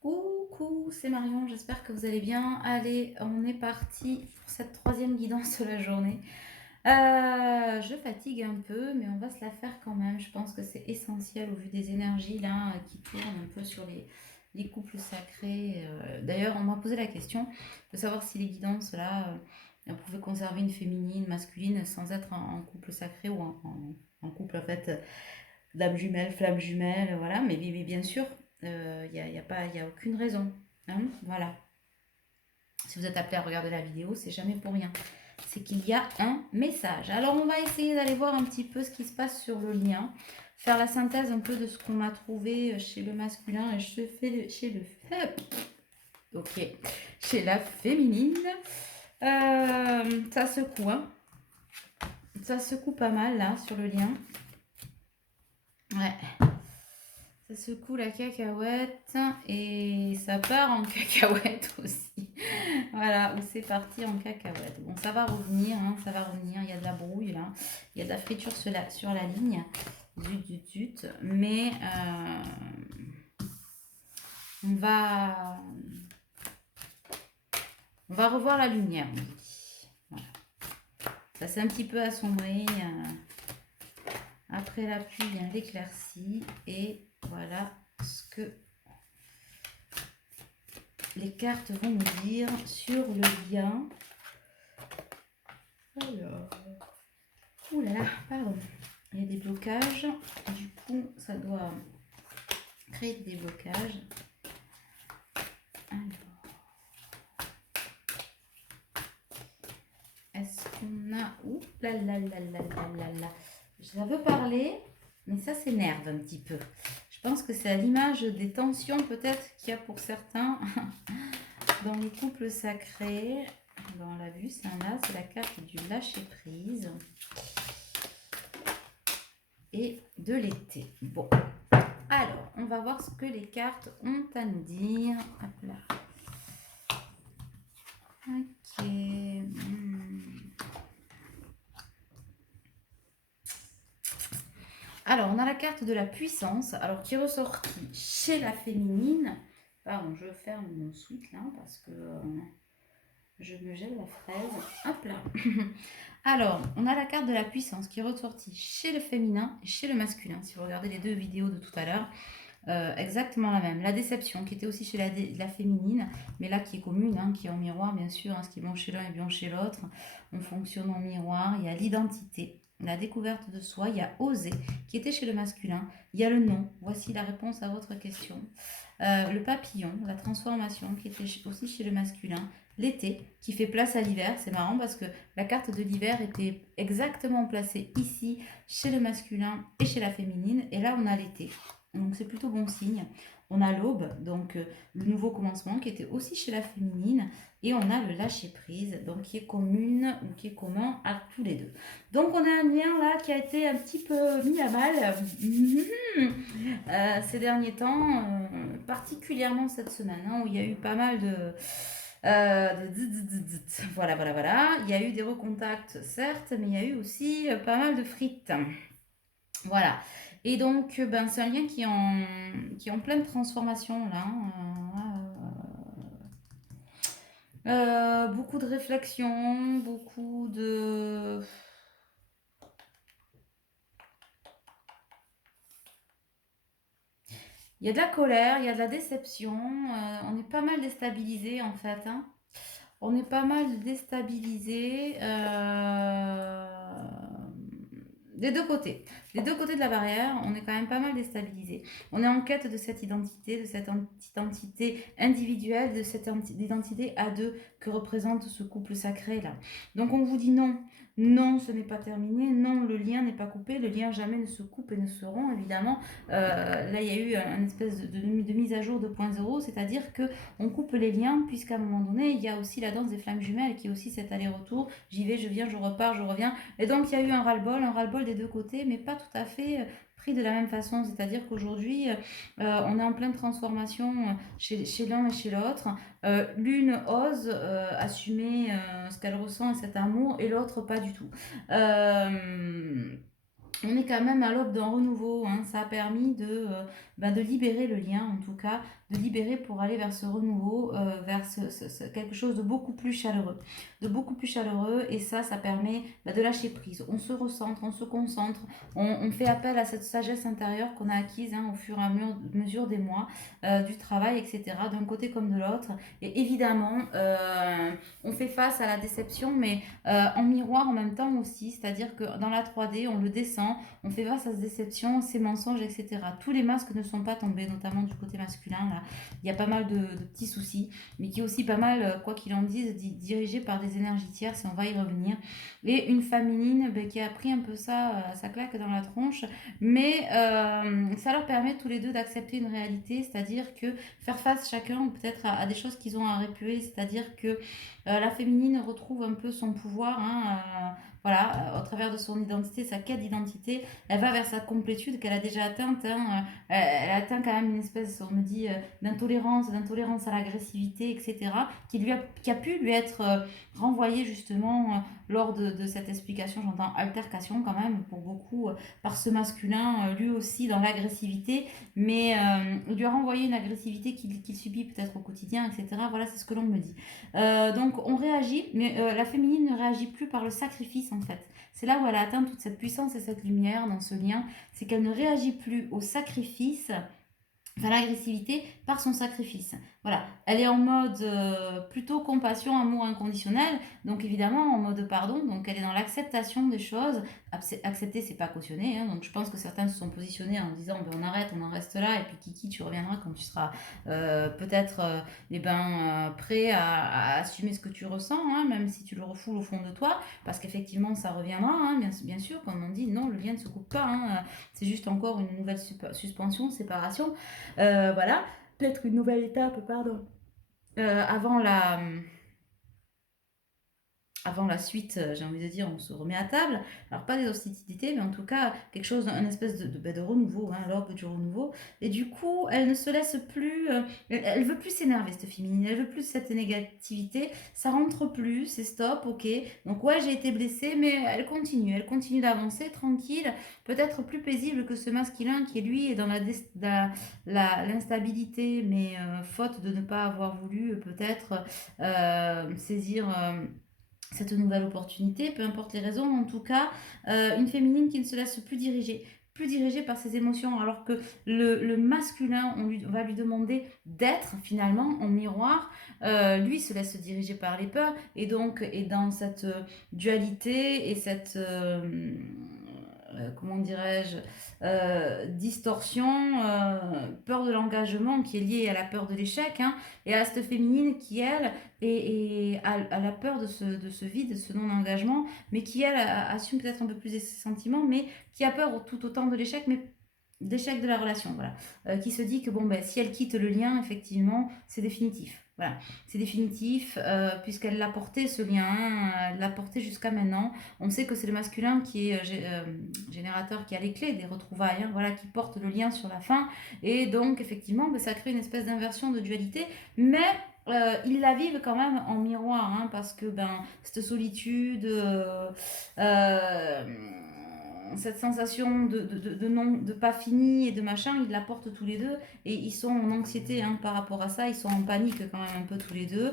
Coucou, c'est Marion, j'espère que vous allez bien. Allez, on est parti pour cette troisième guidance de la journée. Je fatigue un peu, mais on va se la faire quand même. Je pense que c'est essentiel au vu des énergies là qui tournent un peu sur les couples sacrés. D'ailleurs, on m'a posé la question de savoir si les guidances là, on pouvait conserver une féminine, masculine, sans être en couple sacré ou en couple en fait d'âme jumelle, flamme jumelle, voilà. Mais bien sûr, y a aucune raison. Hein, voilà. Si vous êtes appelé à regarder la vidéo, c'est jamais pour rien. C'est qu'il y a un message. Alors, on va essayer d'aller voir un petit peu ce qui se passe sur le lien, faire la synthèse un peu de ce qu'on a trouvé chez le masculin et chez le ok, chez la féminine. Ça secoue, hein. Ça secoue pas mal là sur le lien. Ouais. Ça secoue la cacahuète et ça part en cacahuète aussi. Voilà, où c'est parti en cacahuète. Bon, ça va revenir, hein, ça va revenir. Il y a de la brouille là, il y a de la friture sur la ligne. Zut, zut, zut. Mais on va revoir la lumière. Voilà. Ça s'est un petit peu assombri. Après la pluie vient l'éclaircie et voilà ce que les cartes vont nous dire sur le lien. Alors, ouh là là, pardon. Il y a des blocages. Du coup, ça doit créer des blocages. Alors, est-ce qu'on a... Ouh là là là là là là là. Ça veut parler, mais ça s'énerve un petit peu. Je pense que c'est à l'image des tensions peut-être qu'il y a pour certains dans les couples sacrés. Bon, on l'a vu, c'est un as, c'est la carte du lâcher prise et de l'été. Bon, alors on va voir ce que les cartes ont à nous dire. Hop là. Ok. Alors on a la carte de la puissance, alors qui est ressortie chez la féminine. Pardon, je ferme mon sweat là parce que je me gèle la fraise. Hop là. Alors, on a la carte de la puissance qui est ressortie chez le féminin et chez le masculin. Si vous regardez les deux vidéos de tout à l'heure, exactement la même. La déception qui était aussi chez la féminine, mais là qui est commune, hein, qui est en miroir bien sûr. Hein, ce qui est bon chez l'un est bien chez l'autre. On fonctionne en miroir. Il y a l'identité, la découverte de soi. Il y a oser qui était chez le masculin. Il y a le non. Voici la réponse à votre question. Le papillon, la transformation qui était aussi chez le masculin. L'été qui fait place à l'hiver. C'est marrant parce que la carte de l'hiver était exactement placée ici chez le masculin et chez la féminine. Et là, on a l'été. Donc, c'est plutôt bon signe. On a l'aube, donc le nouveau commencement qui était aussi chez la féminine. Et on a le lâcher-prise, donc qui est commune ou qui est commun à tous les deux. Donc, on a un lien là qui a été un petit peu mis à mal ces derniers temps, particulièrement cette semaine, hein, où il y a eu pas mal de... Voilà, voilà, voilà. Il y a eu des recontacts, certes, mais il y a eu aussi pas mal de frites. Voilà. Et donc, ben, c'est un lien qui est en pleine transformation, là. Beaucoup de réflexion, beaucoup de... Il y a de la colère, il y a de la déception. On est pas mal déstabilisé, en fait, hein. On est pas mal déstabilisé des deux côtés. Des deux côtés de la barrière, on est quand même pas mal déstabilisé. On est en quête de cette identité individuelle, de cette identité à deux que représente ce couple sacré là. Donc on vous dit non. Non, ce n'est pas terminé. Non, le lien n'est pas coupé. Le lien jamais ne se coupe et ne se rompt, évidemment. Là, il y a eu une espèce de mise à jour 2.0, c'est-à-dire que on coupe les liens, puisqu'à un moment donné, il y a aussi la danse des flammes jumelles, qui est aussi cet aller-retour. J'y vais, je viens, je repars, je reviens. Et donc, il y a eu un ras-le-bol des deux côtés, mais pas tout à fait pris de la même façon. C'est-à-dire qu'aujourd'hui, on est en pleine transformation chez l'un et chez l'autre. L'une ose assumer ce qu'elle ressent et cet amour, et l'autre pas du tout. On est quand même à l'aube d'un renouveau, hein. Ça a permis de libérer le lien, en tout cas, de libérer pour aller vers ce renouveau, vers quelque chose de beaucoup plus chaleureux. Et ça permet de lâcher prise. On se recentre, on se concentre, on fait appel à cette sagesse intérieure qu'on a acquise au fur et à mesure des mois, du travail, etc., d'un côté comme de l'autre. Et évidemment, on fait face à la déception, mais en miroir en même temps aussi, c'est-à-dire que dans la 3D, on le descend, on fait face à ces déceptions, ces mensonges, etc. Tous les masques ne sont pas tombés, notamment du côté masculin, là. Il y a pas mal de petits soucis, mais qui est aussi pas mal, quoi qu'il en dise, dirigé par des énergies tierces, et on va y revenir. Et une féminine qui a pris un peu ça, sa claque dans la tronche, mais ça leur permet tous les deux d'accepter une réalité, c'est-à-dire que faire face chacun peut-être à des choses qu'ils ont à répuer, c'est-à-dire que la féminine retrouve un peu son pouvoir, voilà, au travers de son identité, sa quête d'identité, elle va vers sa complétude qu'elle a déjà atteinte, elle atteint quand même une espèce, on me dit, d'intolérance à l'agressivité, etc., qui a pu lui être renvoyée justement lors de cette explication, j'entends altercation quand même pour beaucoup, par ce masculin, lui aussi dans l'agressivité, mais il lui a renvoyé une agressivité qu'il subit peut-être au quotidien, etc. Voilà, c'est ce que l'on me dit. Donc on réagit, mais la féminine ne réagit plus par le sacrifice en fait. C'est là où elle a atteint toute cette puissance et cette lumière dans ce lien, c'est qu'elle ne réagit plus au sacrifice, enfin l'agressivité, par son sacrifice. Voilà, elle est en mode plutôt compassion, amour inconditionnel, donc évidemment en mode pardon, donc elle est dans l'acceptation des choses. Accepter, c'est pas cautionner, donc je pense que certains se sont positionnés en disant on arrête, on en reste là, et puis Kiki, tu reviendras quand tu seras peut-être prêt à assumer ce que tu ressens, même si tu le refoules au fond de toi, parce qu'effectivement ça reviendra, bien sûr, comme on dit, non, le lien ne se coupe pas, c'est juste encore une nouvelle suspension, séparation. Voilà, peut-être une nouvelle étape, pardon, avant la suite, j'ai envie de dire, on se remet à table. Alors, pas des hostilités, mais en tout cas, quelque chose, un espèce de renouveau, l'orgue du renouveau. Et du coup, elle ne se laisse plus. Elle veut plus s'énerver, cette féminine. Elle veut plus cette négativité. Ça rentre plus, c'est stop, ok. Donc, ouais, j'ai été blessée, mais elle continue. Elle continue d'avancer, tranquille, peut-être plus paisible que ce masculin qui, lui, est dans l'instabilité, mais faute de ne pas avoir voulu, peut-être, saisir cette nouvelle opportunité, peu importe les raisons, en tout cas, une féminine qui ne se laisse plus dirigée par ses émotions, alors que le masculin, on va lui demander d'être finalement en miroir, lui se laisse diriger par les peurs, et donc est dans cette dualité et cette, comment dirais-je, distorsion, peur de l'engagement qui est liée à la peur de l'échec, et à cette féminine qui, elle, et à la peur de ce vide, de ce non-engagement, mais qui, elle, assume peut-être un peu plus ses sentiments, mais qui a peur tout autant de l'échec, mais d'échec de la relation, voilà. Qui se dit que bon, si elle quitte le lien, effectivement, c'est définitif. Voilà, c'est définitif, puisqu'elle l'a porté ce lien, elle l'a porté jusqu'à maintenant. On sait que c'est le masculin qui est générateur, qui a les clés des retrouvailles, voilà, qui porte le lien sur la fin. Et donc, effectivement, ça crée une espèce d'inversion de dualité, mais ils la vivent quand même en miroir, parce que cette solitude, cette sensation de pas fini et de machin, ils la portent tous les deux, et ils sont en anxiété par rapport à ça, ils sont en panique quand même un peu tous les deux.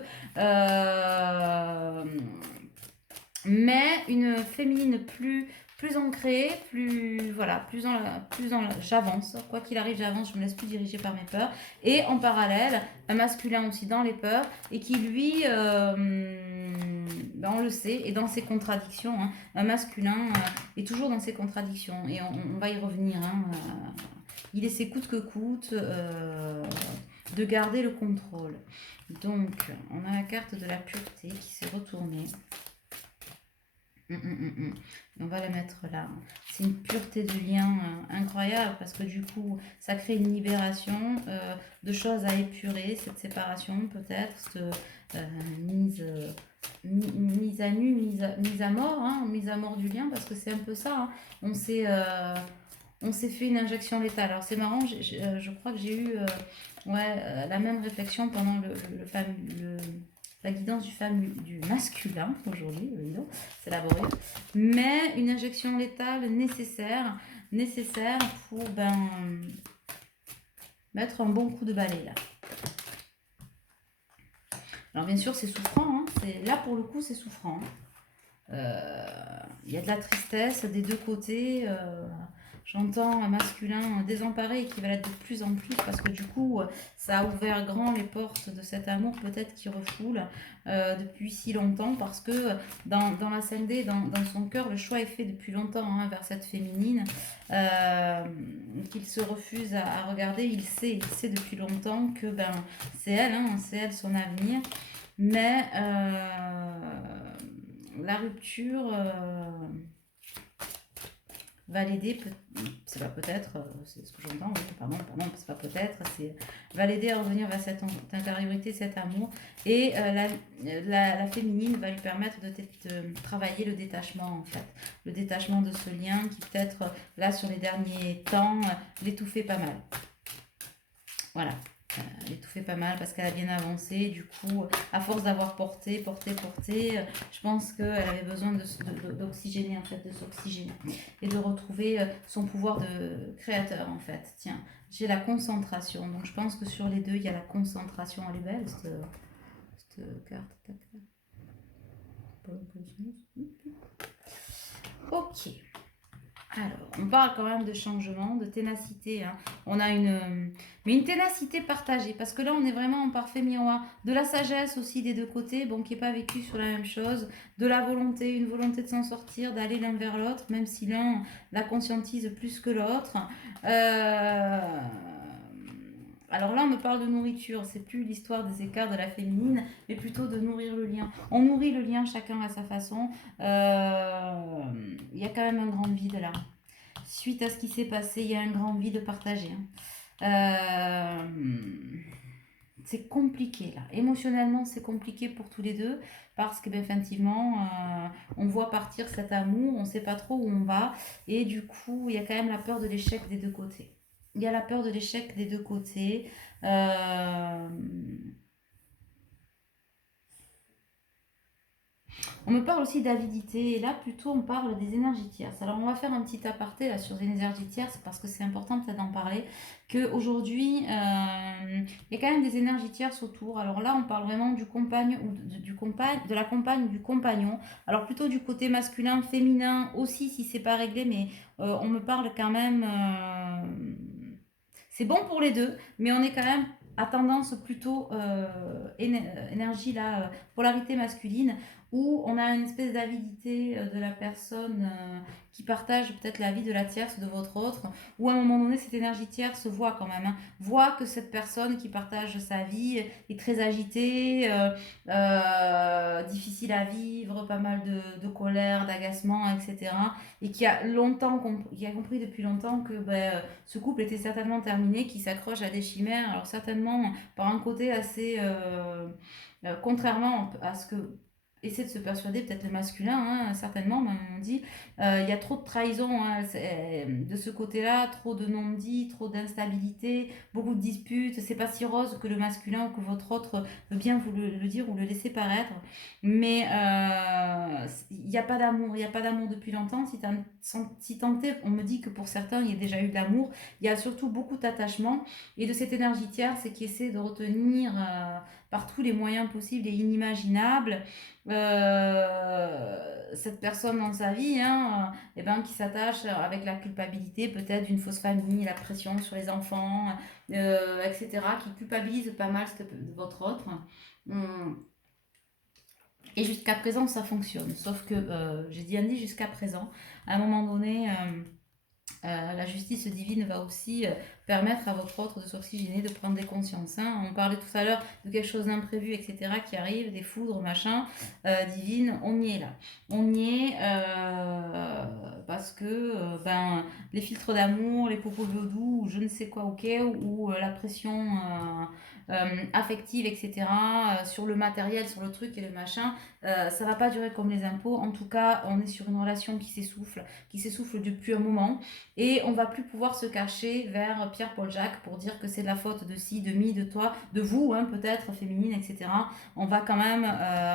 Mais une féminine plus ancrée, voilà, j'avance, quoi qu'il arrive, j'avance, je me laisse plus diriger par mes peurs. Et en parallèle, un masculin aussi dans les peurs, et qui lui, on le sait, est dans ses contradictions, un masculin est toujours dans ses contradictions, et on va y revenir, il essaie coûte que coûte de garder le contrôle. Donc on a la carte de la pureté qui s'est retournée. On va la mettre là. C'est une pureté de lien incroyable, parce que du coup, ça crée une libération de choses à épurer, cette séparation peut-être, cette mise à nu, mise à mort du lien, parce que c'est un peu ça. On s'est fait une injection létale. Alors c'est marrant, je crois que j'ai eu la même réflexion pendant la guidance du masculin aujourd'hui, c'est laborieux, mais une injection létale nécessaire pour mettre un bon coup de balai là. Alors bien sûr, c'est souffrant, hein, là pour le coup, c'est souffrant. Il y a de la tristesse des deux côtés. J'entends un masculin désemparé qui va l'être de plus en plus parce que du coup, ça a ouvert grand les portes de cet amour peut-être qui refoule depuis si longtemps parce que dans la 5D, dans son cœur, le choix est fait depuis longtemps hein, vers cette féminine qu'il se refuse à regarder. Il sait depuis longtemps que ben, c'est elle son avenir. Mais la rupture va l'aider, c'est pas peut-être, c'est ce que j'entends, oui, pardon, c'est pas peut-être, c'est va l'aider à revenir vers cette intériorité, cet amour, et la féminine va lui permettre de travailler le détachement en fait, le détachement de ce lien qui peut-être là sur les derniers temps l'étouffait pas mal. Voilà. L'étouffer pas mal parce qu'elle a bien avancé. Du coup, à force d'avoir porté, je pense qu'elle avait besoin d'oxygéner, en fait, de s'oxygéner et de retrouver son pouvoir de créateur, en fait. Tiens, j'ai la concentration. Donc, je pense que sur les deux, il y a la concentration. Elle est belle, cette carte. Ok. Alors, on parle quand même de changement, de ténacité. Hein. On a mais une ténacité partagée, parce que là, on est vraiment en parfait miroir. De la sagesse aussi des deux côtés, bon, qui n'est pas vécu sur la même chose. De la volonté, une volonté de s'en sortir, d'aller l'un vers l'autre, même si l'un la conscientise plus que l'autre. Alors là, on me parle de nourriture. C'est plus l'histoire des écarts de la féminine, mais plutôt de nourrir le lien. On nourrit le lien chacun à sa façon. Il y a quand même un grand vide là. Suite à ce qui s'est passé, il y a un grand vide partagé. C'est compliqué là. Émotionnellement, c'est compliqué pour tous les deux parce que effectivement, on voit partir cet amour, on ne sait pas trop où on va et du coup, il y a quand même la peur de l'échec des deux côtés. Il y a la peur de l'échec des deux côtés. On me parle aussi d'avidité, et là plutôt on parle des énergies tierces. Alors on va faire un petit aparté là sur les énergies tierces parce que c'est important peut-être d'en parler, qu'aujourd'hui il y a quand même des énergies tierces autour. Alors là on parle vraiment du compagne ou de la compagne ou du compagnon. Alors plutôt du côté masculin, féminin aussi si c'est pas réglé, mais on me parle quand même... c'est bon pour les deux, mais on est quand même à tendance plutôt énergie là, polarité masculine où on a une espèce d'avidité de la personne qui partage peut-être la vie de la tierce, de votre autre, où à un moment donné, cette énergie tierce voit quand même, hein, voit que cette personne qui partage sa vie est très agitée, difficile à vivre, pas mal de colère, d'agacement, etc. Et qui a compris depuis longtemps que ce couple était certainement terminé, qui s'accroche à des chimères, alors certainement par un côté assez... contrairement à ce que essaie de se persuader, peut-être le masculin, hein, certainement, on dit, il y a trop de trahison hein, de ce côté-là, trop de non-dits, trop d'instabilité, beaucoup de disputes, c'est pas si rose que le masculin ou que votre autre veut bien vous le dire ou le laisser paraître, mais il n'y a pas d'amour, il n'y a pas d'amour depuis longtemps, si tant est, on me dit que pour certains, il y a déjà eu de l'amour, il y a surtout beaucoup d'attachement, et de cette énergie tierce qui essaie de retenir par tous les moyens possibles et inimaginables cette personne dans sa vie hein, et ben, qui s'attache avec la culpabilité peut-être d'une fausse famille, la pression sur les enfants, etc., qui culpabilise pas mal votre autre. Et jusqu'à présent, ça fonctionne. Sauf que, j'ai dit jusqu'à présent, à un moment donné... la justice divine va aussi permettre à votre autre de s'oxygéner, de prendre des consciences. Hein. On parlait tout à l'heure de quelque chose d'imprévu, etc., qui arrive, des foudres, machin, divine, on y est là. On y est parce que les filtres d'amour, les popos doux, ou je ne sais quoi, ok, ou la pression affective, etc., sur le matériel, sur le truc et le machin, ça va pas durer comme les impôts. En tout cas, on est sur une relation qui s'essouffle depuis un moment. Et on va plus pouvoir se cacher vers Pierre-Paul Jacques pour dire que c'est de la faute de ci, de mi, de toi, de vous, hein, peut-être, féminine, etc. On va quand même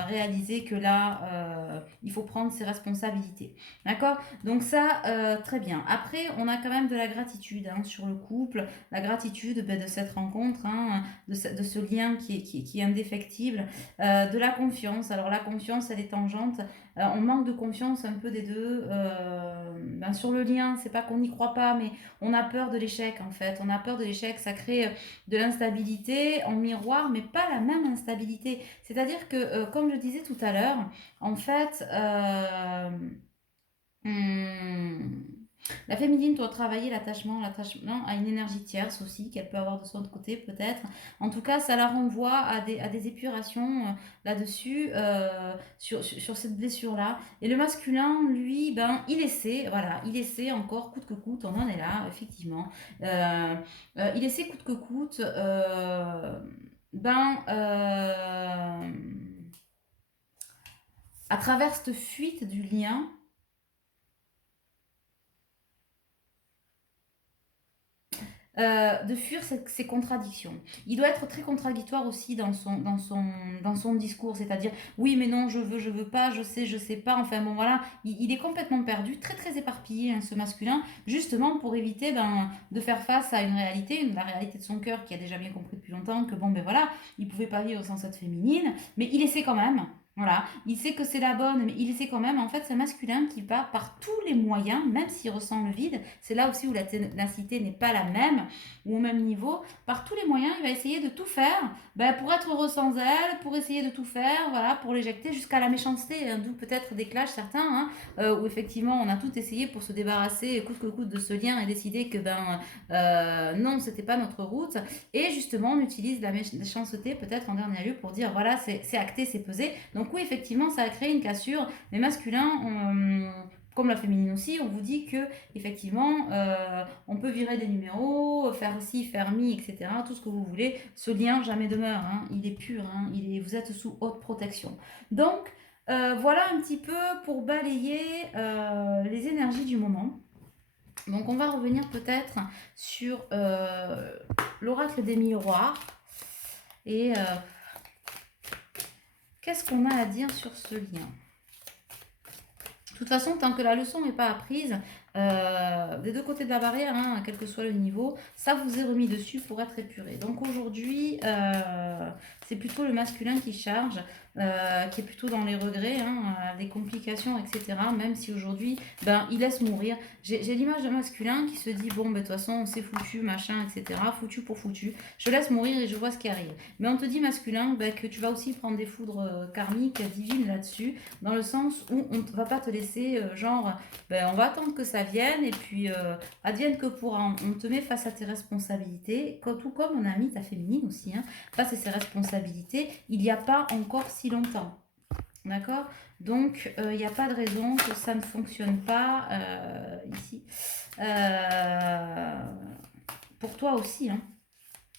réaliser que là, il faut prendre ses responsabilités. D'accord? Donc ça, très bien. Après, on a quand même de la gratitude hein, sur le couple, la gratitude de cette rencontre, hein, de de ce lien qui est indéfectible, de la confiance. Alors la confiance, elle est tangente. On manque de confiance un peu des deux. Ben, sur le lien, c'est pas qu'on n'y croit pas, mais on a peur de l'échec en fait. On a peur de l'échec, ça crée de l'instabilité en miroir, mais pas la même instabilité. C'est-à-dire que, comme je disais tout à l'heure, en fait, Hmm. La féminine doit travailler l'attachement à une énergie tierce aussi, qu'elle peut avoir de son côté peut-être. En tout cas, ça la renvoie à des épurations là-dessus, sur cette blessure-là. Et le masculin, lui, ben, il essaie, voilà, il essaie encore coûte que coûte, on en est là, effectivement. Euh, il essaie coûte que coûte, ben, à travers cette fuite du lien, de fuir ces contradictions. Il doit être très contradictoire aussi dans son discours, c'est-à-dire oui mais non, je veux pas, je sais pas, enfin bon voilà, il est complètement perdu, très très éparpillé hein, ce masculin, justement pour éviter ben, de faire face à une réalité, la réalité de son cœur qui a déjà bien compris depuis longtemps que bon ben voilà, il pouvait pas vivre sans cette féminine, mais il essaie quand même. Voilà, il sait que c'est la bonne, mais il essaie quand même. En fait, c'est un masculin qui va par tous les moyens, même s'il ressent le vide. C'est là aussi où la ténacité n'est pas la même ou au même niveau, par tous les moyens, il va essayer de tout faire ben, pour être heureux sans elle, pour essayer de tout faire, voilà, pour l'éjecter jusqu'à la méchanceté, hein, d'où peut-être des clashs certains, hein, où effectivement on a tout essayé pour se débarrasser coûte que coûte de ce lien et décider que ben non, c'était pas notre route, et justement on utilise la méchanceté peut-être en dernier lieu pour dire voilà, c'est acté, c'est pesé. Donc oui, effectivement, ça a créé une cassure, mais masculin, comme la féminine aussi, on vous dit que effectivement, on peut virer des numéros, faire ci, faire mi, etc. Tout ce que vous voulez. Ce lien jamais demeure. Hein. Il est pur. Hein. Vous êtes sous haute protection. Donc, voilà un petit peu pour balayer les énergies du moment. Donc, on va revenir peut-être sur l'oracle des miroirs. Et qu'est-ce qu'on a à dire sur ce lien ? De toute façon, tant que la leçon n'est pas apprise, des deux côtés de la barrière, hein, quel que soit le niveau, ça vous est remis dessus pour être épuré. Donc aujourd'hui, c'est plutôt le masculin qui charge, qui est plutôt dans les regrets, hein, les complications, etc. Même si aujourd'hui, ben, il laisse mourir. J'ai l'image d'un masculin qui se dit, bon, ben, de toute façon, c'est foutu, machin, etc. Foutu pour foutu. Je laisse mourir et je vois ce qui arrive. Mais on te dit, masculin, ben, que tu vas aussi prendre des foudres karmiques, divines là-dessus, dans le sens où on ne va pas te laisser, genre, ben, on va attendre que ça vienne et puis advienne que pourra. On te met face à tes responsabilités, tout comme on a mis ta féminine aussi, hein, face à ses responsabilités, il n'y a pas encore si longtemps. D'accord. Donc, il n'y a pas de raison que ça ne fonctionne pas ici. Pour toi aussi, hein.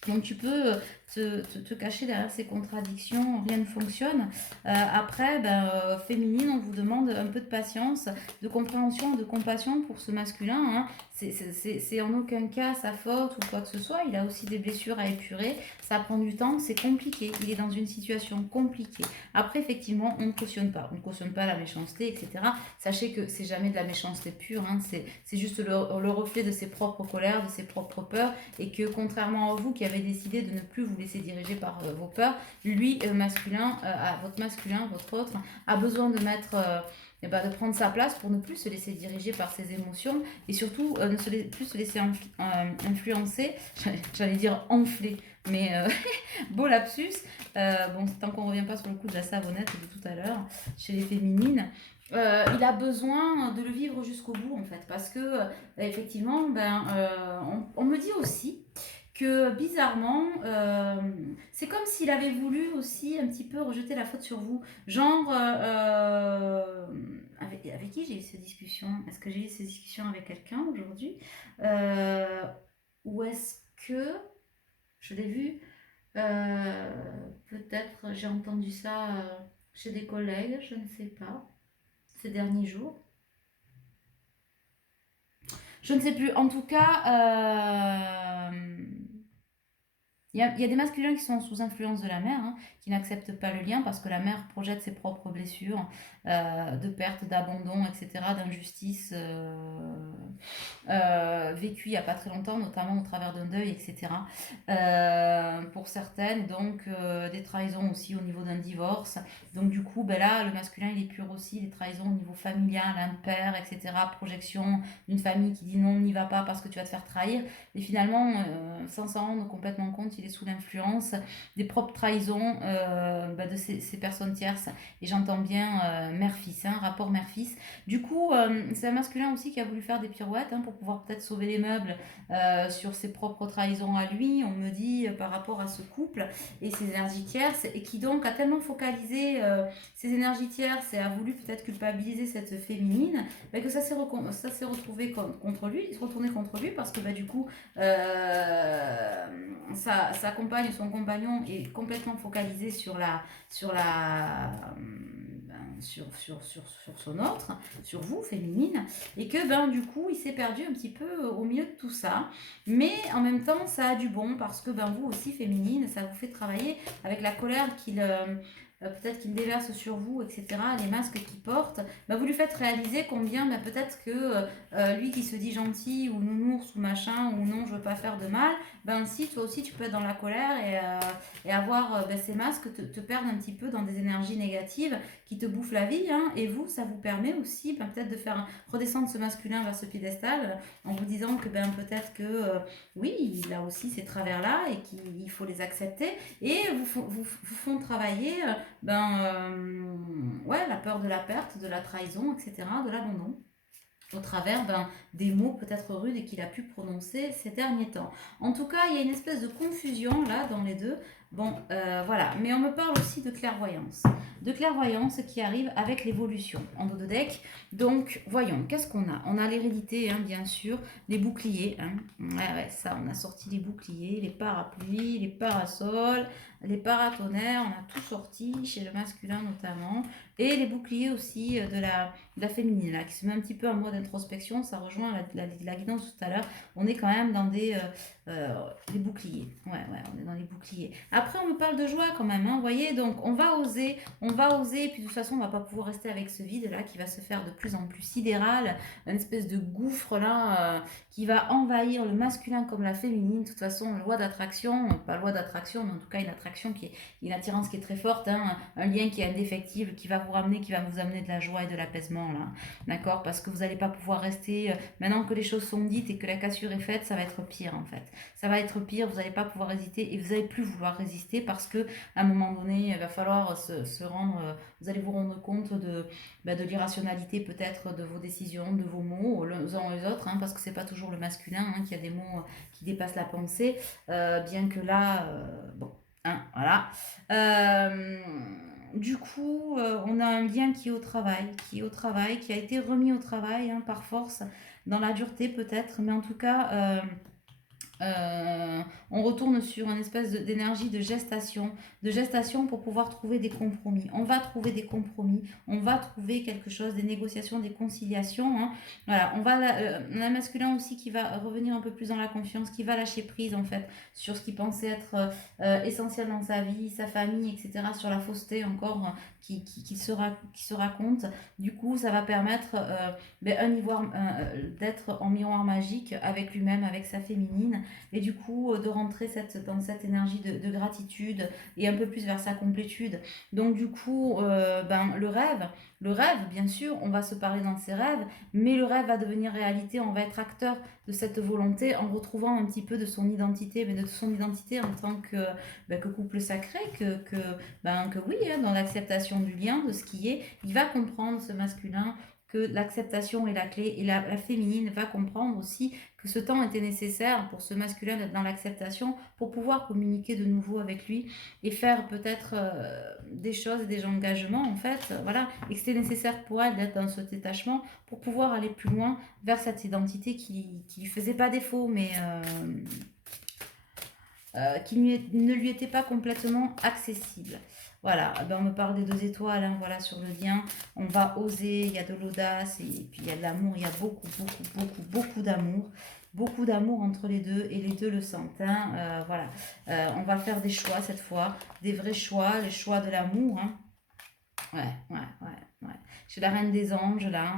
Donc tu peux te cacher derrière ces contradictions, rien ne fonctionne. Après, ben, féminine, on vous demande un peu de patience, de compréhension, de compassion pour ce masculin. Hein. C'est en aucun cas sa faute ou quoi que ce soit. Il a aussi des blessures à épurer. Ça prend du temps, c'est compliqué. Il est dans une situation compliquée. Après, effectivement, on ne cautionne pas. On ne cautionne pas la méchanceté, etc. Sachez que c'est jamais de la méchanceté pure. Hein. C'est juste le reflet de ses propres colères, de ses propres peurs. Et que contrairement à vous qui avez décidé de ne plus vous laisser diriger par vos peurs, lui, votre masculin, votre autre, a besoin de mettre... de prendre sa place pour ne plus se laisser diriger par ses émotions et surtout plus se laisser influencer, j'allais dire enfler, mais beau lapsus, bon, tant qu'on ne revient pas sur le coup de la savonnette de tout à l'heure chez les féminines, il a besoin de le vivre jusqu'au bout en fait, parce que effectivement, on me dit aussi que bizarrement, c'est comme s'il avait voulu aussi un petit peu rejeter la faute sur vous. Genre, avec qui j'ai eu ces discussions? Est-ce que j'ai eu ces discussions avec quelqu'un aujourd'hui? Ou est-ce que je l'ai vu? Peut-être j'ai entendu ça chez des collègues, je ne sais pas, ces derniers jours. Je ne sais plus. En tout cas, Il y a des masculins qui sont sous influence de la mère, hein, qui n'acceptent pas le lien parce que la mère projette ses propres blessures, de perte, d'abandon, etc., d'injustice vécues il n'y a pas très longtemps, notamment au travers d'un deuil, etc. Pour certaines, donc des trahisons aussi au niveau d'un divorce. Donc du coup, ben là, le masculin, il est pur aussi, des trahisons au niveau familial, un père, etc. Projection d'une famille qui dit non, n'y va pas parce que tu vas te faire trahir. Et finalement, sans s'en rendre complètement compte, il est sous l'influence des propres trahisons de ces personnes tierces. Et j'entends bien mère-fils, hein, rapport mère-fils. Du coup, c'est un masculin aussi qui a voulu faire des pirouettes hein, pour pouvoir peut-être sauver les meubles sur ses propres trahisons à lui, on me dit, par rapport à ce couple et ses énergies tierces, et qui donc a tellement focalisé ses énergies tierces et a voulu peut-être culpabiliser cette féminine, bah, que ça s'est retrouvé contre lui, il se retourné contre lui parce que bah, du coup, sa compagne, son compagnon est complètement focalisé sur son autre, sur vous, féminine, et que ben du coup il s'est perdu un petit peu au milieu de tout ça, mais en même temps ça a du bon parce que ben vous aussi, féminine, ça vous fait travailler avec la colère peut-être qu'il déverse sur vous, etc., les masques qu'il porte, bah vous lui faites réaliser combien bah, peut-être que lui qui se dit gentil ou nounours ou machin ou non je veux pas faire de mal, ben si toi aussi tu peux être dans la colère et avoir ces masques te perdre un petit peu dans des énergies négatives qui te bouffent la vie, hein, et vous ça vous permet aussi ben, peut-être de faire redescendre ce masculin vers ce piédestal en vous disant que ben peut-être que oui il a aussi ces travers là et qu'il faut les accepter et vous font travailler ouais, la peur de la perte, de la trahison, etc., de l'abandon au travers des mots peut-être rudes qu'il a pu prononcer ces derniers temps. En tout cas, il y a une espèce de confusion là dans les deux. Bon, voilà. Mais on me parle aussi de clairvoyance. De clairvoyance qui arrive avec l'évolution en dos de deck. Donc, voyons, qu'est-ce qu'on a? On a l'hérédité, hein, bien sûr, les boucliers. Hein. Ouais, ça, on a sorti les boucliers, les parapluies, les parasols, les paratonnerres, on a tout sorti, chez le masculin notamment. Et les boucliers aussi de la féminine, là, qui se met un petit peu en mode introspection. Ça rejoint la guidance tout à l'heure. On est quand même dans des boucliers. Ouais, on est dans les boucliers. Après, on me parle de joie quand même, hein, vous voyez. Donc, on va oser. Et puis de toute façon, on va pas pouvoir rester avec ce vide-là qui va se faire de plus en plus sidéral. Une espèce de gouffre, là, qui va envahir le masculin comme la féminine. De toute façon, loi d'attraction, pas loi d'attraction, mais en tout cas, une attraction qui est une attirance qui est très forte, hein, un lien qui est indéfectible, qui va vous amener de la joie et de l'apaisement, là. D'accord? Parce que vous n'allez pas pouvoir rester, maintenant que les choses sont dites et que la cassure est faite, ça va être pire, en fait. Ça va être pire, vous n'allez pas pouvoir résister et vous n'allez plus vouloir résister parce que à un moment donné, il va falloir se rendre, vous allez vous rendre compte de l'irrationalité peut-être de vos décisions, de vos mots, les uns les autres, hein, parce que c'est pas toujours le masculin hein, qui a des mots qui dépassent la pensée, bien que là, bon, hein, voilà. Du coup, on a un lien qui est au travail, qui a été remis au travail hein, par force, dans la dureté peut-être, mais en tout cas, on retourne sur une espèce d'énergie de gestation pour pouvoir trouver des compromis. On va trouver des compromis, on va trouver quelque chose, des négociations, des conciliations. Hein. Voilà, on a un masculin aussi qui va revenir un peu plus dans la confiance, qui va lâcher prise en fait sur ce qui pensait être essentiel dans sa vie, sa famille, etc. Sur la fausseté encore qui se raconte. Du coup, ça va permettre d'être en miroir magique avec lui-même, avec sa féminine et du coup de rentrer dans cette énergie de gratitude et un peu plus vers sa complétude. Donc du coup, le rêve, bien sûr, on va se parler dans ses rêves, mais le rêve va devenir réalité, on va être acteur de cette volonté en retrouvant un petit peu de son identité, mais de son identité en tant que couple sacré, que oui, hein, dans l'acceptation du lien, de ce qui est, il va comprendre ce masculin que l'acceptation est la clé et la féminine va comprendre aussi que ce temps était nécessaire pour ce masculin d'être dans l'acceptation pour pouvoir communiquer de nouveau avec lui et faire peut-être des choses, des engagements en fait, voilà, et que c'était nécessaire pour elle d'être dans ce détachement pour pouvoir aller plus loin vers cette identité qui lui faisait pas défaut mais qui ne lui était pas complètement accessible. Voilà, ben on me parle des 2 étoiles, hein, voilà, sur le lien. On va oser, il y a de l'audace, et puis il y a de l'amour, il y a beaucoup, beaucoup, beaucoup, beaucoup d'amour. beaucoup d'amour entre les deux et les deux le sentent. Hein. Voilà. On va faire des choix cette fois, des vrais choix, les choix de l'amour. Hein. Ouais. J'ai la reine des anges là.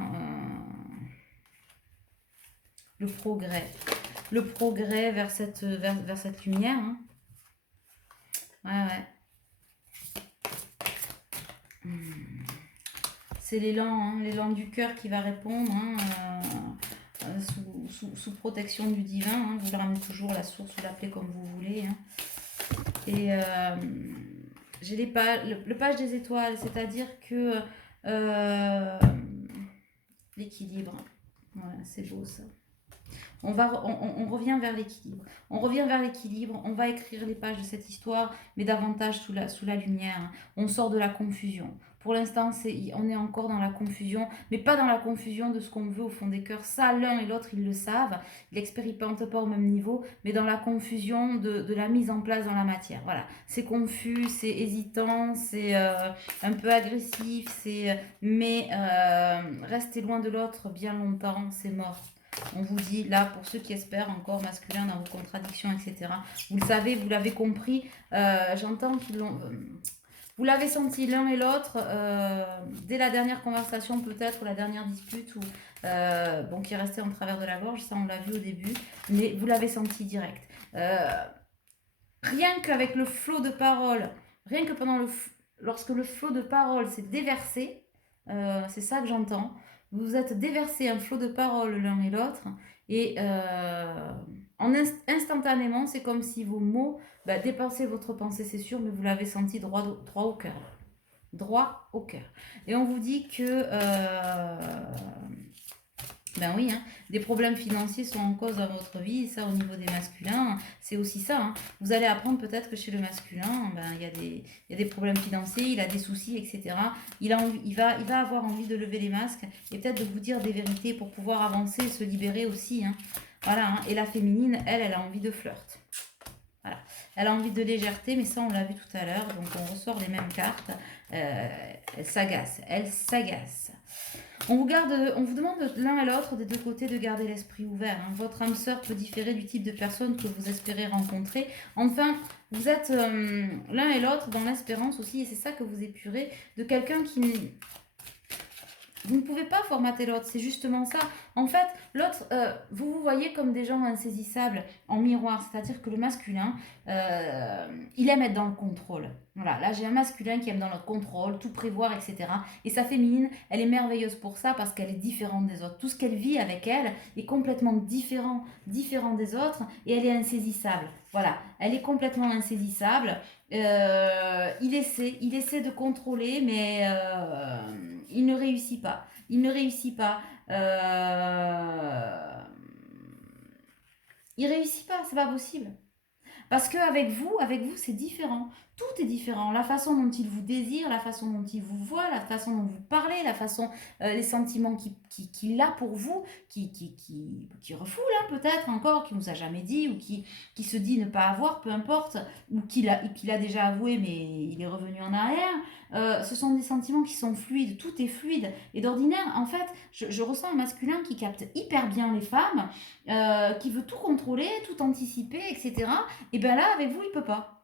Le progrès. Le progrès vers cette lumière. Hein. Ouais. C'est l'élan du cœur qui va répondre. Hein, sous protection du divin. Hein. Vous le ramenez toujours la source, vous l'appelez comme vous voulez. Hein. Et j'ai le page des étoiles, c'est-à-dire que l'équilibre. Voilà, c'est beau ça. On revient vers l'équilibre. On revient vers l'équilibre. On va écrire les pages de cette histoire, mais davantage sous la lumière. On sort de la confusion. Pour l'instant, on est encore dans la confusion, mais pas dans la confusion de ce qu'on veut au fond des cœurs. Ça, l'un et l'autre, ils le savent. Ils l'expérimentent pas au même niveau, mais dans la confusion de la mise en place dans la matière. Voilà. C'est confus, c'est hésitant, c'est un peu agressif, mais rester loin de l'autre bien longtemps, c'est mort. On vous dit, là, pour ceux qui espèrent encore masculin dans vos contradictions, etc. Vous le savez, vous l'avez compris. J'entends qu'ils l'ont... vous l'avez senti l'un et l'autre dès la dernière conversation, peut-être, ou la dernière dispute, qui est restée en travers de la gorge. Ça, on l'a vu au début. Mais vous l'avez senti direct. Rien qu'avec le flot de paroles, rien que lorsque le flot de paroles s'est déversé, c'est ça que j'entends. Vous êtes déversé un flot de paroles l'un et l'autre et instantanément, c'est comme si vos mots dépassaient votre pensée, c'est sûr, mais vous l'avez senti droit au cœur. Droit au cœur. Et on vous dit que des problèmes financiers sont en cause dans votre vie, et ça au niveau des masculins, c'est aussi ça. Hein. Vous allez apprendre peut-être que chez le masculin, il y a des problèmes financiers, il a des soucis, etc. Il va avoir envie de lever les masques et peut-être de vous dire des vérités pour pouvoir avancer, se libérer aussi. Hein. Voilà. Hein. Et la féminine, elle a envie de flirt. Voilà. Elle a envie de légèreté, mais ça on l'a vu tout à l'heure, donc on ressort les mêmes cartes. Elle s'agace. On vous demande l'un et l'autre des deux côtés de garder l'esprit ouvert. Hein. Votre âme sœur peut différer du type de personne que vous espérez rencontrer. Enfin, vous êtes l'un et l'autre dans l'espérance aussi, et c'est ça que vous épurez, de quelqu'un qui... Vous ne pouvez pas formater l'autre, c'est justement ça. En fait, l'autre, vous vous voyez comme des gens insaisissables en miroir, c'est-à-dire que le masculin, il aime être dans le contrôle. Voilà, là j'ai un masculin qui aime dans le contrôle, tout prévoir, etc. Et sa féminine, elle est merveilleuse pour ça parce qu'elle est différente des autres. Tout ce qu'elle vit avec elle est complètement différent des autres et elle est insaisissable. Voilà, elle est complètement insaisissable. Il essaie de contrôler, mais il ne réussit pas. Il réussit pas, c'est pas possible. Parce qu'avec vous, c'est différent. Tout est différent. La façon dont il vous désire, la façon dont il vous voit, la façon dont vous parlez, les sentiments qu'il a pour vous, qui refoule peut-être encore, qui ne nous a jamais dit, ou qui se dit ne pas avoir, peu importe, ou qu'il a déjà avoué mais il est revenu en arrière. Ce sont des sentiments qui sont fluides, tout est fluide. Et d'ordinaire, en fait, je ressens un masculin qui capte hyper bien les femmes, qui veut tout contrôler, tout anticiper, etc. Et bien là, avec vous, il peut pas.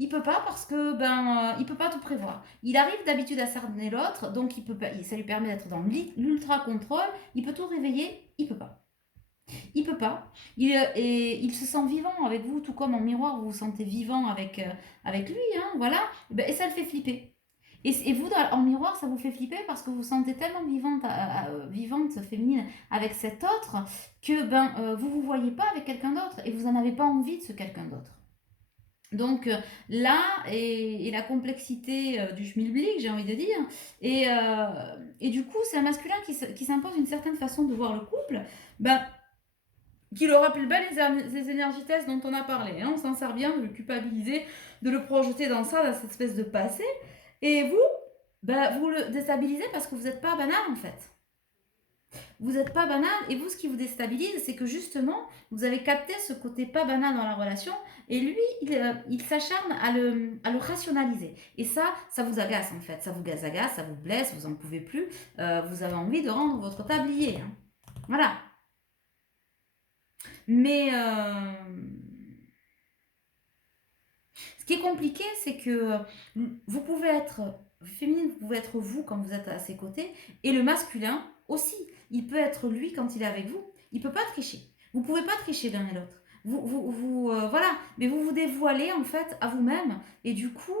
Il peut pas parce que il peut pas tout prévoir. Il arrive d'habitude à cerner l'autre, donc ça lui permet d'être dans l'ultra contrôle. Il peut tout réveiller, il peut pas. Il peut pas. Il se sent vivant avec vous, tout comme en miroir, vous vous sentez vivant avec lui, hein, voilà. Et ça le fait flipper. Et vous, en miroir, ça vous fait flipper parce que vous vous sentez tellement vivante, féminine avec cet autre que vous voyez pas avec quelqu'un d'autre et vous n'en avez pas envie de ce quelqu'un d'autre. Donc là est la complexité du schmilblick, j'ai envie de dire. Et du coup, c'est un masculin qui s'impose une certaine façon de voir le couple, qui le rappelle bien les énergitesses dont on a parlé. Hein. On s'en sert bien de le culpabiliser, de le projeter dans cette espèce de passé. Et vous le déstabilisez parce que vous n'êtes pas banal en fait. Vous n'êtes pas banal et vous, ce qui vous déstabilise, c'est que justement, vous avez capté ce côté pas banal dans la relation et lui, il s'acharne à le rationaliser. Et ça vous agace en fait. Ça vous agace, ça vous blesse, vous n'en pouvez plus. Vous avez envie de rendre votre tablier. Hein. Voilà. Mais ce qui est compliqué, c'est que vous pouvez être féminine, vous pouvez être vous quand vous êtes à ses côtés, et le masculin aussi. Il peut être lui quand il est avec vous. Il peut pas tricher. Vous pouvez pas tricher l'un et l'autre. Voilà, mais vous vous dévoilez en fait à vous-même, et du coup,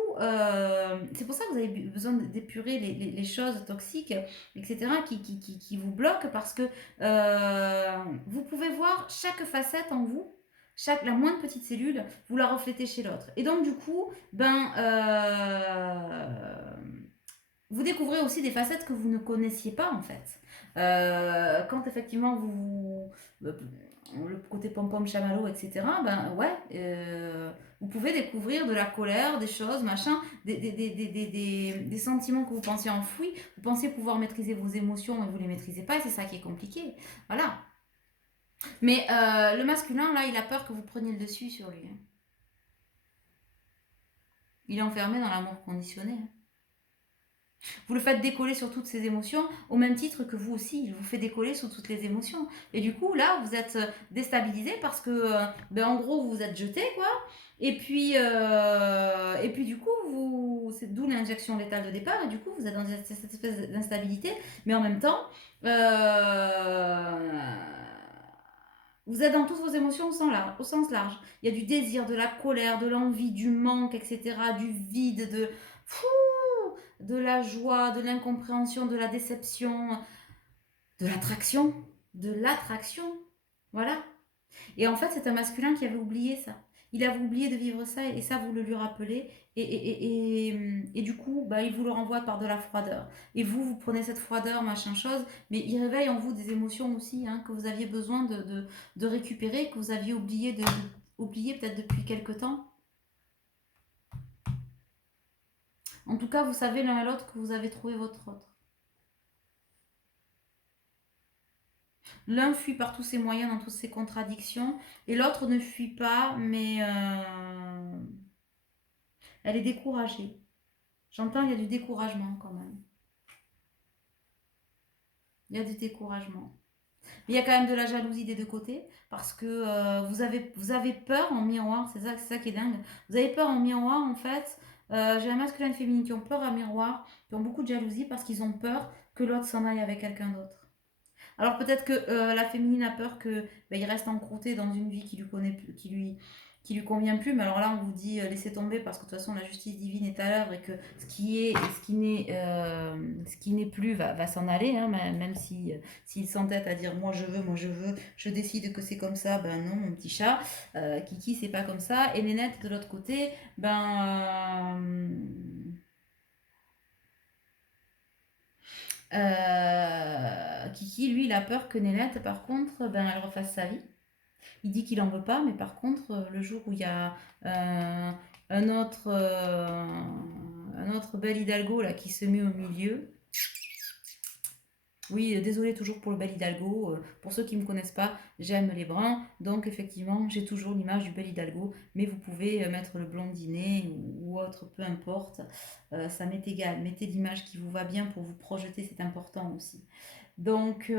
c'est pour ça que vous avez besoin d'épurer les choses toxiques, etc., qui vous bloquent, parce que vous pouvez voir chaque facette en vous, la moindre petite cellule, vous la reflétez chez l'autre. Et donc, du coup, vous découvrez aussi des facettes que vous ne connaissiez pas, en fait. Quand effectivement le côté pom-pom, chamallow, etc., vous pouvez découvrir de la colère, des choses, machin, des sentiments que vous pensiez enfouis. Vous pensiez pouvoir maîtriser vos émotions, mais vous ne les maîtrisez pas, et c'est ça qui est compliqué. Voilà. Mais le masculin, là, il a peur que vous preniez le dessus sur lui, hein. Il est enfermé dans l'amour conditionné, hein. Vous le faites décoller sur toutes ses émotions, au même titre que vous aussi, il vous fait décoller sur toutes les émotions. Et du coup, là, vous êtes déstabilisé parce que, en gros, vous vous êtes jeté, quoi. Et puis du coup, c'est d'où l'injection létale de départ. Et du coup, vous êtes dans cette espèce d'instabilité, mais en même temps, vous êtes dans toutes vos émotions au sens large. Il y a du désir, de la colère, de l'envie, du manque, etc., du vide, de la joie, de l'incompréhension, de la déception, de l'attraction. De l'attraction. Voilà. Et en fait, c'est un masculin qui avait oublié ça. Il avait oublié de vivre ça, et ça, vous le lui rappelez. Et du coup, il vous le renvoie par de la froideur. Et vous prenez cette froideur, machin chose, mais il réveille en vous des émotions aussi, hein, que vous aviez besoin de récupérer, que vous aviez oublié peut-être depuis quelque temps. En tout cas, vous savez l'un et l'autre que vous avez trouvé votre autre. L'un fuit par tous ses moyens, dans toutes ses contradictions, et l'autre ne fuit pas, mais elle est découragée. J'entends, il y a du découragement quand même. Il y a du découragement. Mais il y a quand même de la jalousie des deux côtés, parce que vous avez peur en miroir, c'est ça qui est dingue. Vous avez peur en miroir, en fait. J'ai un masculin et une féminine qui ont peur à miroir, qui ont beaucoup de jalousie parce qu'ils ont peur que l'autre s'en aille avec quelqu'un d'autre. Alors peut-être que la féminine a peur que il reste encrouté dans une vie qui lui convient plus, mais alors là on vous dit laissez tomber, parce que de toute façon la justice divine est à l'œuvre, et que ce qui n'est plus va s'en aller, hein, même si s'il s'entête à dire moi je veux, je décide que c'est comme ça, ben non mon petit chat, Kiki c'est pas comme ça, et Nénette de l'autre côté, Kiki, lui, il a peur que Nénette, par contre, elle refasse sa vie. Il dit qu'il en veut pas, mais par contre, le jour où il y a euh, un autre, euh, un autre bel Hidalgo là qui se met au milieu. Oui, désolé toujours pour le bel Hidalgo. Pour ceux qui ne me connaissent pas, j'aime les bruns. Donc effectivement, j'ai toujours l'image du bel Hidalgo. Mais vous pouvez mettre le blondinet ou autre, peu importe. Ça m'est égal. Mettez l'image qui vous va bien pour vous projeter, c'est important aussi. Donc,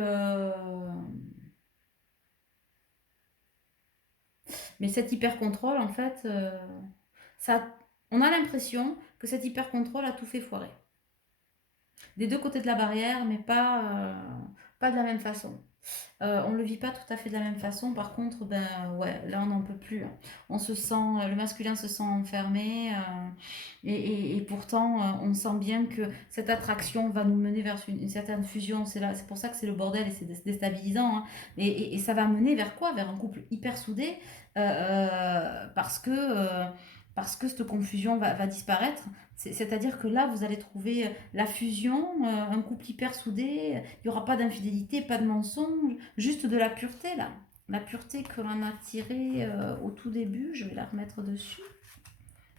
mais cet hyper-contrôle, en fait, ça, on a l'impression que cet hyper-contrôle a tout fait foirer. Des deux côtés de la barrière, mais pas de la même façon. On ne le vit pas tout à fait de la même façon. Par contre, ouais, là on n'en peut plus, hein. On se sent, le masculin se sent enfermé, et pourtant on sent bien que cette attraction va nous mener vers une certaine fusion. C'est pour ça que c'est le bordel et c'est déstabilisant, hein. Et ça va mener vers quoi? Vers un couple hyper soudé, parce que cette confusion va disparaître. C'est-à-dire que là, vous allez trouver la fusion, un couple hyper soudé, il n'y aura pas d'infidélité, pas de mensonge, juste de la pureté là. La pureté que l'on a tirée au tout début, je vais la remettre dessus.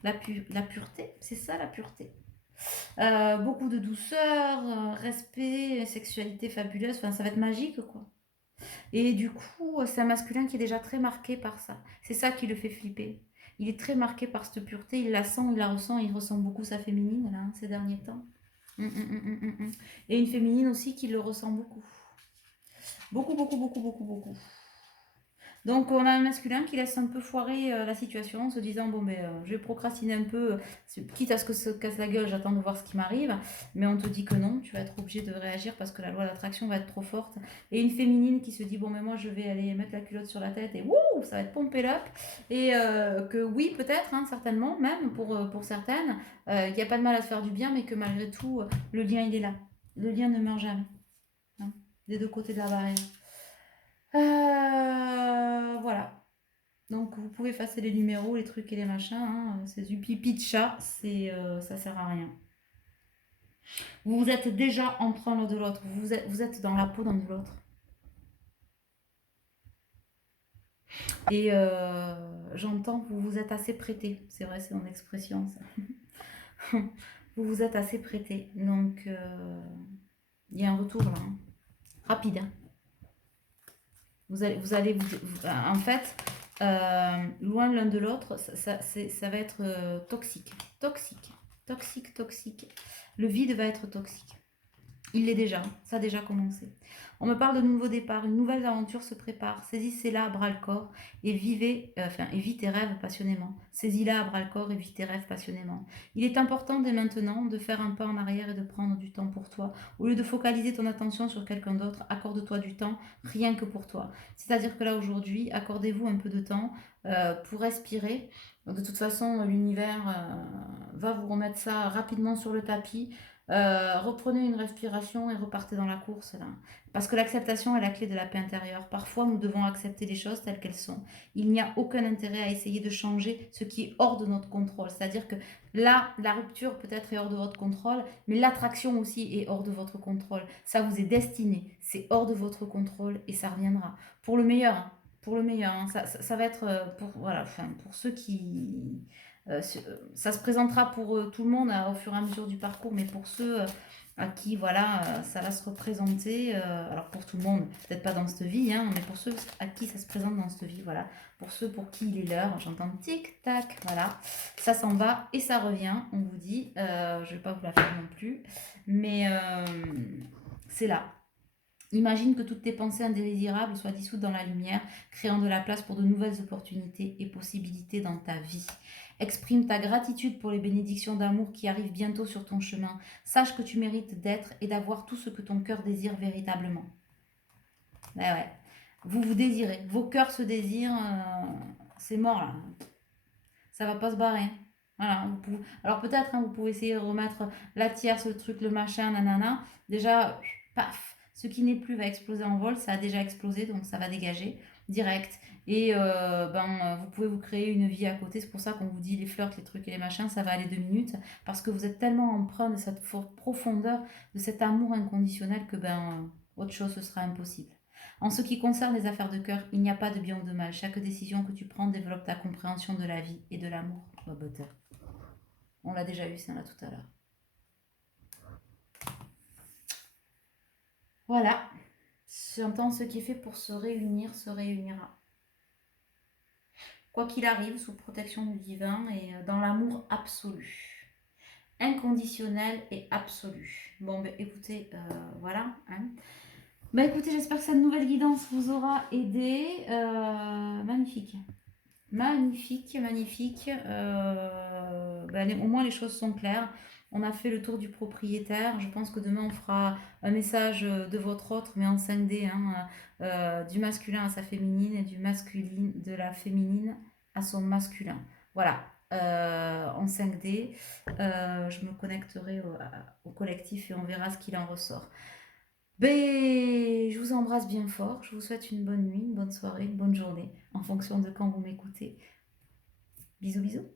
La pureté, c'est ça la pureté. Beaucoup de douceur, respect, sexualité fabuleuse, enfin ça va être magique quoi. Et du coup, c'est un masculin qui est déjà très marqué par ça. C'est ça qui le fait flipper. Il est très marqué par cette pureté, il la sent, il ressent beaucoup sa féminine là, hein, ces derniers temps. Et une féminine aussi qui le ressent beaucoup. Beaucoup, beaucoup, beaucoup, beaucoup, beaucoup. Donc on a un masculin qui laisse un peu foirer la situation en se disant bon ben je vais procrastiner un peu, quitte à ce que ça se casse la gueule, j'attends de voir ce qui m'arrive, mais on te dit que non, tu vas être obligé de réagir parce que la loi d'attraction va être trop forte. Et une féminine qui se dit bon mais moi je vais aller mettre la culotte sur la tête et wouh ça va être pompé up et que oui peut-être hein, certainement même pour certaines, il n'y a pas de mal à se faire du bien mais que malgré tout le lien il est là, le lien ne meurt jamais hein, des deux côtés de la barrière. Voilà. Donc vous pouvez effacer les numéros, les trucs et les machins. Hein. C'est du pipi de chat, ça sert à rien. Vous êtes déjà emprunt l'un de l'autre. Vous êtes dans la peau d'un de l'autre. Et j'entends que vous vous êtes assez prêté. C'est vrai, c'est mon expression ça. Vous vous êtes assez prêté. Donc il y a un retour là. Hein. Rapide. Hein. En fait, loin l'un de l'autre, ça va être toxique. Toxique. Toxique, toxique. Le vide va être toxique. Il l'est déjà, ça a déjà commencé. On me parle de nouveau départ, une nouvelle aventure se prépare. Saisissez-la à bras le corps et et vis tes rêves passionnément. Saisis-la à bras le corps et vis tes rêves passionnément. Il est important dès maintenant de faire un pas en arrière et de prendre du temps pour toi. Au lieu de focaliser ton attention sur quelqu'un d'autre, accorde-toi du temps rien que pour toi. C'est-à-dire que là aujourd'hui, accordez-vous un peu de temps pour respirer. De toute façon, l'univers va vous remettre ça rapidement sur le tapis. Reprenez une respiration et repartez dans la course là. Parce que l'acceptation est la clé de la paix intérieure. Parfois, nous devons accepter les choses telles qu'elles sont. Il n'y a aucun intérêt à essayer de changer ce qui est hors de notre contrôle. C'est-à-dire que là, la rupture peut-être est hors de votre contrôle, mais l'attraction aussi est hors de votre contrôle. Ça vous est destiné, c'est hors de votre contrôle et ça reviendra. Pour le meilleur, hein. Pour le meilleur. Hein. Ça va être voilà, enfin, pour ceux qui ça se présentera pour tout le monde au fur et à mesure du parcours, mais pour ceux à qui voilà, ça va se représenter, alors pour tout le monde, peut-être pas dans cette vie, hein, mais pour ceux à qui ça se présente dans cette vie, voilà, pour ceux pour qui il est l'heure, j'entends tic-tac, voilà, ça s'en va et ça revient, on vous dit, je vais pas vous la faire non plus, mais c'est là. Imagine que toutes tes pensées indésirables soient dissoutes dans la lumière, créant de la place pour de nouvelles opportunités et possibilités dans ta vie. Exprime ta gratitude pour les bénédictions d'amour qui arrivent bientôt sur ton chemin. Sache que tu mérites d'être et d'avoir tout ce que ton cœur désire véritablement. Ouais. Vous vous désirez. Vos cœurs se désirent. C'est mort là. Ça va pas se barrer. Voilà, alors peut-être vous pouvez essayer de remettre la tierce, le truc, le machin, nanana. Déjà, paf, ce qui n'est plus va exploser en vol, ça a déjà explosé, donc ça va dégager direct. Et vous pouvez vous créer une vie à côté. C'est pour ça qu'on vous dit les flirts, les trucs et les machins, ça va aller 2 minutes. Parce que vous êtes tellement empreint de cette profondeur, de cet amour inconditionnel que autre chose, ce sera impossible. En ce qui concerne les affaires de cœur, il n'y a pas de bien ou de mal. Chaque décision que tu prends développe ta compréhension de la vie et de l'amour. Oh, butter. On l'a déjà eu, ça là tout à l'heure. Voilà. J'entends ce qui est fait pour se réunir, se réunira. Quoi qu'il arrive, sous protection du divin et dans l'amour absolu. Inconditionnel et absolu. Bon, écoutez, voilà. Hein. Écoutez, j'espère que cette nouvelle guidance vous aura aidé. Magnifique. Magnifique, magnifique. Au moins les choses sont claires. On a fait le tour du propriétaire. Je pense que demain on fera un message de votre autre, mais en 5D, hein, du masculin à sa féminine et du masculin de la féminine à son masculin. Voilà, en 5D. Je me connecterai au collectif et on verra ce qu'il en ressort. Je vous embrasse bien fort. Je vous souhaite une bonne nuit, une bonne soirée, une bonne journée, en fonction de quand vous m'écoutez. Bisous, bisous.